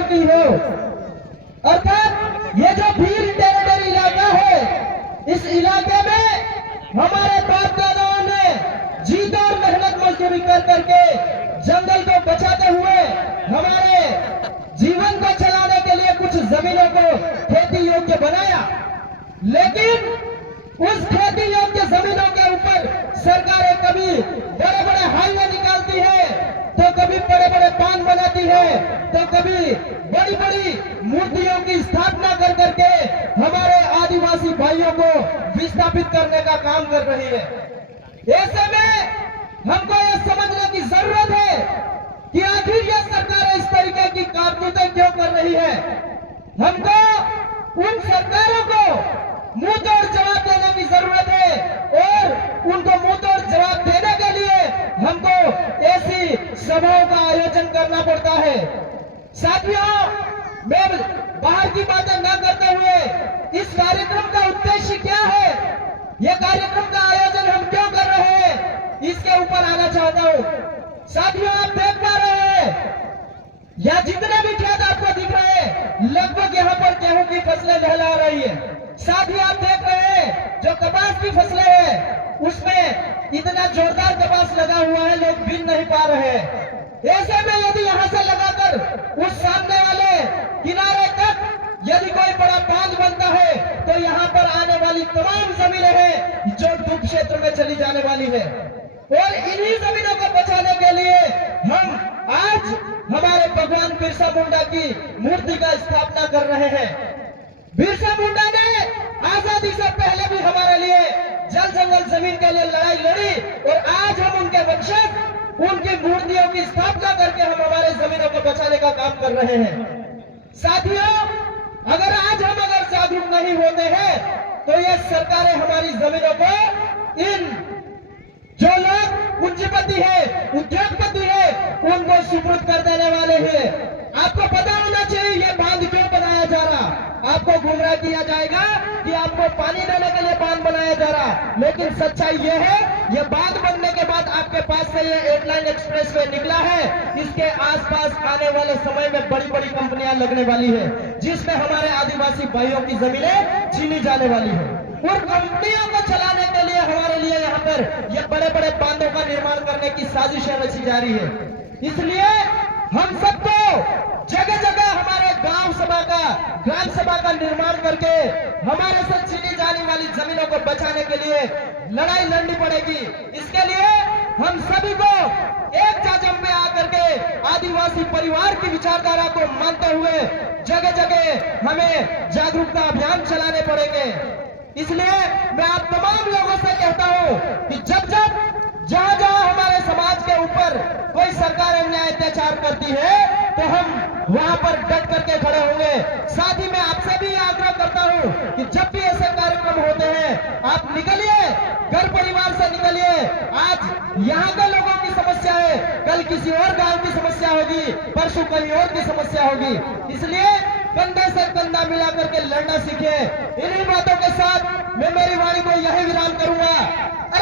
चुकी हो। अर्थात ये जो भील टेरिटरी इलाका है, इस इलाके में हमारे बाप दादाओं ने जीत और मेहनत मजदूरी कर करके जंगल को बचाते हुए हमारे जीवन को चलाने के लिए कुछ जमीनों को खेती योग्य बनाया। लेकिन उस खेती योग्य जमीनों के ऊपर सरकारें कभी बड़े बड़े हाईवे निकालती है, तो कभी बड़े बड़े बांध बनाती है, तो कभी बड़ी बड़ी मूर्तियों की स्थापना कर करके हमारे आदिवासी भाइयों को विस्थापित करने का काम कर रही है। ऐसे में हमको यह समझने की जरूरत है कि आखिर यह सरकार इस तरीके की कारतूतें क्यों कर रही है। हमको उन सरकारों को मुंह तोड़ जवाब देने की जरूरत है और उनको मुंह तोड़ जवाब देने के लिए हमको ऐसी सभाओं का आयोजन करना पड़ता है। साथियों, मैं बाहर की बातें न करते हुए इस कार्यक्रम का उद्देश्य क्या है, यह कार्यक्रम का आयोजन हम क्यों कर रहे हैं, इसके ऊपर आना चाहता हूं। साथियों, आप देख पा रहे हैं या जितने भी खेत आपको दिख रहे हैं, लगभग यहाँ पर गेहूं की फसलें लहला रही है। साथ ही आप देख रहे हैं जो कपास की फसलें हैं, उसमें इतना जोरदार कपास लगा हुआ है, लोग बीन नहीं पा रहे हैं। ऐसे में यदि यहाँ से लगाकर उस सामने वाले किनारे तक यदि कोई बड़ा बांध बनता है, तो यहाँ पर आने वाली तमाम जमीनें हैं जो डूब क्षेत्र में चली जाने वाली है। और इन्हीं जमीनों को बचाने के लिए हम आज हमारे भगवान बिरसा मुंडा की मूर्ति का स्थापना कर रहे हैं। बिरसा मुंडा ने आजादी से पहले भी हमारे लिए जल जंगल जमीन के लिए लड़ाई लड़ी और आज हम उनके वंशज उनकी मूर्तियों की स्थापना करके हम हमारे जमीनों को बचाने का काम कर रहे हैं। साथियों, अगर आज हम जागरूक नहीं होते हैं तो ये सरकारें हमारी जमीनों को इन जो लोग पूंजीपति है, उद्योगपति है, उनको सुपुर्द कर देने वाले हैं। आपको पता होना चाहिए ये बांध क्यों बनाया जा रहा। आपको गुमराह किया जाएगा कि आपको पानी देने के लिए बांध बनाया जा रहा, लेकिन सच्चाई ये है ये बांध बनने के बाद आपके पास से ये 8 लाइन एक्सप्रेस वे निकला है, इसके आसपास आने वाले समय में बड़ी बड़ी कंपनियां लगने वाली है, जिसमें हमारे आदिवासी भाइयों की जमीनें छीनी जाने वाली है। और कंपनियों को चलाने के लिए हमारे लिए यहाँ पर ये बड़े बड़े बांधों का निर्माण करने की साजिशें रची जा रही है। इसलिए हम सबको जगह जगह हमारे गांव सभा का, ग्राम सभा का निर्माण करके हमारे से छीनी जाने वाली जमीनों को बचाने के लिए लड़ाई लड़नी पड़ेगी। इसके लिए हम सभी को एक जाजम पे आकर के आदिवासी परिवार की विचारधारा को मानते हुए जगह जगह हमें जागरूकता अभियान चलाने पड़ेंगे। इसलिए मैं आप तमाम लोगों से कहता हूं कि जब जहां जहां हमारे समाज के ऊपर कोई सरकार अन्याय अत्याचार करती है तो हम वहां पर डट करके खड़े होंगे। साथ ही मैं आपसे भी आग्रह करता हूं कि जब भी ऐसे कार्यक्रम होते हैं आप निकलिए, घर परिवार से निकलिए। आज यहाँ के लोगों की समस्या है, कल किसी और गांव की समस्या होगी, परसों कहीं और की समस्या होगी। इसलिए कंधे से कंधा मिला करके लड़ना सीखे। इन्हीं बातों के साथ मैं मेरी वाणी को यही विराम करूंगा।